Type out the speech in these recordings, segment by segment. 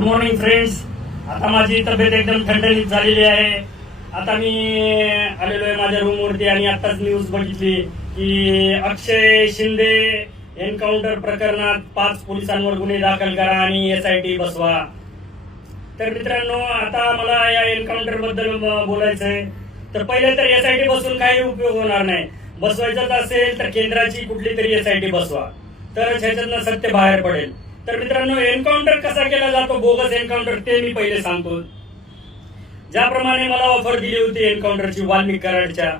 Good morning friends. आता माझी तब्येत एकदम ठणठणीत झालेली आहे. आता मी आलेलो आहे माझ्या रूमवरती आणि आताच न्यूज बघितली की अक्षय शिंदे एन्काउंटर प्रकरणात 5 पोलिसांवर गुन्हे दाखल करा आणि SIT बसवा. तर मित्रांनो, आता मला या एन्काउंटर बद्दल बोलायचंय. तर पहिले तर SIT बसून काही उपयोग होणार नाही. बसवायचंच असेल तर केंद्राची कुठली तरी SIT बसवा, तरच ह्याच्यातनं सत्य बाहेर पडेल. तर मित्रांनो, एन्काउंटर कसा केला जातो, बोगस एन्काउंटर, ते मी पहिले सांगतो. ज्याप्रमाणे मला ऑफर दिली होती एन्काउंटरची वाल्मिक कराडच्या,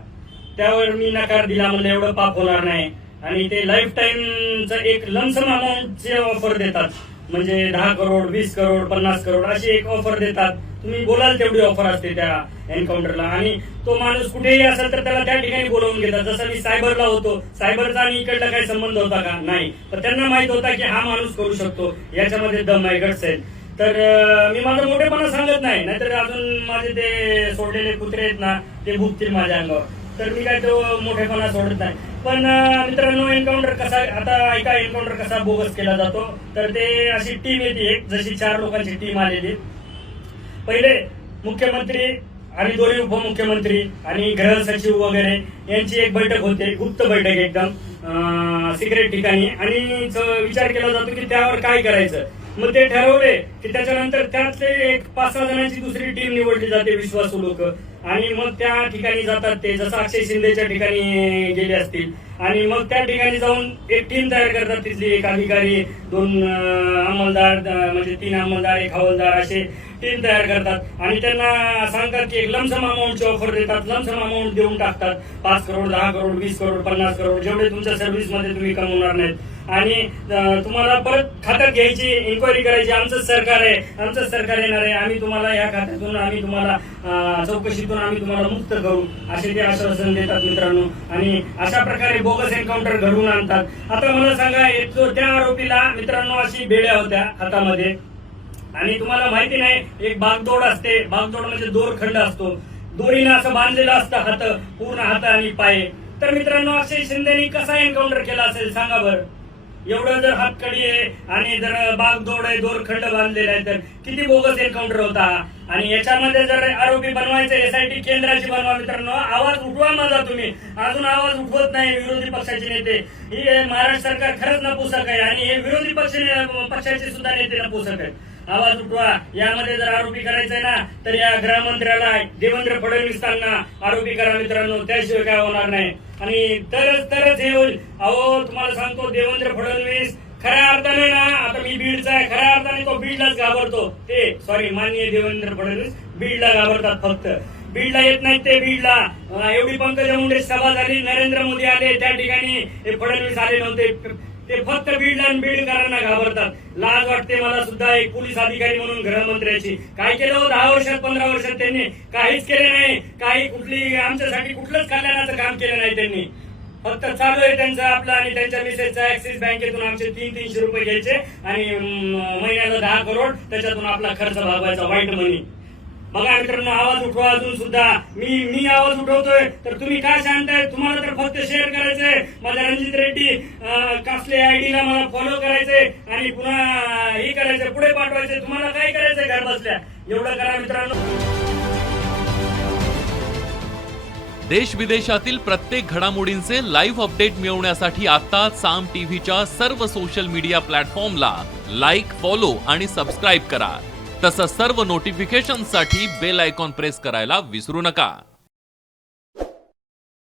त्यावर मी नकार दिला. म्हणलं एवढं पाप होणार नाही. आणि ते लाईफ टाइमचं एक लमसम अमाऊंटचे ऑफर देतात, म्हणजे 10 करोड, 20 करोड, 50 करोड अशी एक ऑफर देतात. तुम्ही बोलाल तेवढी ऑफर असते त्या एन्काउंटरला. आणि तो माणूस कुठेही असेल तर त्याला त्या ठिकाणी बोलावून घेतात. जसं मी सायबरला होतो, सायबरचा आणि इकडला काही संबंध होता का? नाही. पण त्यांना माहित होता की हा माणूस करू शकतो, याच्यामध्ये दम आहे, गट्स आहे. तर मी माझा मोठेपणा सांगत नाही, नाहीतर अजून माझे ते सोडलेले कुत्रे आहेत ना, ते भुकतील माझ्या अंगावर. तर मी काय तो मोठेपणा सोडत नाही. पण मित्रांनो, एन्काउंटर कसा, आता ऐका, एन्काउंटर कसा बोगस केला जातो. तर ते अशी टीम येते, एक जशी 4 लोकांची टीम आलेली. पहिले मुख्यमंत्री आणि 2 उपमुख्यमंत्री आणि गृह सचिव वगैरे यांची एक बैठक होते, गुप्त बैठक, एकदम सिक्रेट ठिकाणी. आणि विचार केला जातो की त्यावर काय करायचं. मग ते ठरवले की त्याच्यानंतर त्यातले एक 5-6 जणांची दुसरी टीम निवडली जाते, विश्वासू लोक. आणि मग त्या ठिकाणी जातात ते, जसं अक्षय शिंदेच्या ठिकाणी गेले असतील. आणि मग त्या ठिकाणी जाऊन एक टीम तयार करतात. तिथली एक अधिकारी, 2 अंमलदार, म्हणजे 3 अंमलदार, 1 हवालदार, असे टीम तयार करतात. आणि त्यांना सांगतात की एक लमसम अमाऊंटची ऑफर देतात. लमसम अमाऊंट देऊन टाकतात, 5 करोड, 10 करोड, 20 करोड, 50 करोड, जेवढे तुमच्या सर्व्हिसमध्ये तुम्ही कमवणार नाहीत. आणि तुम्हाला परत खात्यात घ्यायची, इन्क्वायरी करायची, आमचंच सरकार आहे, आमचंच सरकार येणार आहे, आम्ही तुम्हाला या खात्यातून, आम्ही तुम्हाला चौकशीतून आम्ही तुम्हाला मुक्त करू, असे ते आश्वासन देतात मित्रांनो. आणि अशा प्रकारे बोगस एन्काउंटर घडवून आणतात. आता मला सांगा, त्या आरोपीला मित्रांनो अशी बेड्या होत्या हातामध्ये. आणि तुम्हाला माहिती नाही, एक बागदोड असते. बागदोड म्हणजे दोरखंड असतो, दोरीनं असं बांधलेलं असतं हात, पूर्ण हात आणि पाय. तर मित्रांनो, अक्षय शिंदेनी कसा एन्काउंटर केला असेल सांगा बरं. एवढं जर हातकडी आहे आणि जर बागदोड आहे, दोरखंड बांधलेला आहे, तर किती बोगस एन्काउंटर होता. आणि याच्यामध्ये जर आरोपी बनवायचे, SIT केंद्राची बनवा मित्रांनो. आवाज उठवा माझा तुम्ही. अजून आवाज उठवत नाही विरोधी पक्षाचे नेते. ही महाराष्ट्र सरकार खरंच नपुसक आहे आणि हे विरोधी पक्षाचे सुद्धा नेते नपुसक आहेत. आवाज उठवा. यामध्ये जर आरोपी करायचंय ना, तर या गृहमंत्र्याला, देवेंद्र फडणवीसांना आरोपी करा मित्रांनो, त्याशिवाय काय होणार नाही. आणि तरच हे होईल. अहो, तुम्हाला सांगतो, देवेंद्र फडणवीस खऱ्या अर्थाने ना, आता मी बीडचा आहे, खऱ्या अर्थाने तो बीडलाच घाबरतो. ते सॉरी, माननीय देवेंद्र फडणवीस बीडला घाबरतात. फक्त बीडला येत नाहीत ते. बीडला एवढी पंकजा मुंडे सभा झाली, नरेंद्र मोदी आले, त्या ठिकाणी हे फडणवीस आले नव्हते. ते फक्त बीडला आणि बीडकरांना घाबरतात. लाज वाटते मला सुद्धा एक पोलीस अधिकारी म्हणून गृहमंत्र्याची. काय केलं 10 वर्षात, 15 वर्षात त्यांनी काहीच केले नाही. काही कुठली आमच्यासाठी कुठलंच कल्याणाचं काम केलं नाही त्यांनी. फक्त चालू आहे त्यांचं आपलं आणि त्यांच्या मिसेसचा ऍक्सिस बँकेतून आमचे 300-300 रुपये घ्यायचे आणि महिन्याला 10 करोड, त्याच्यातून आपला खर्च भागवायचा, व्हाईट मनी. बघा मित्रांनो, आवाज उठवा. अजून सुद्धा मी आवाज उठवतोय, तर तुम्ही काय सांगताय? तुम्हाला तर फक्त शेअर करायचंय. माझ्या रणजित रेड्डी कासले ID ला मला फॉलो करायचंय आणि पुन्हा हे करायचंय, पुढे पाठवायचंय. तुम्हाला काय करायचंय घर बसल्या? एवढं करा मित्रांनो. देश विदेशातील प्रत्येक घडामोडींचे लाईव्ह अपडेट मिळवण्यासाठी आता साम टीव्हीच्या सर्व सोशल मीडिया प्लॅटफॉर्मला लाईक, फॉलो आणि सबस्क्राईब करा. तसंच सर्व नोटिफिकेशनसाठी बेल आयकॉन प्रेस करायला विसरू नका.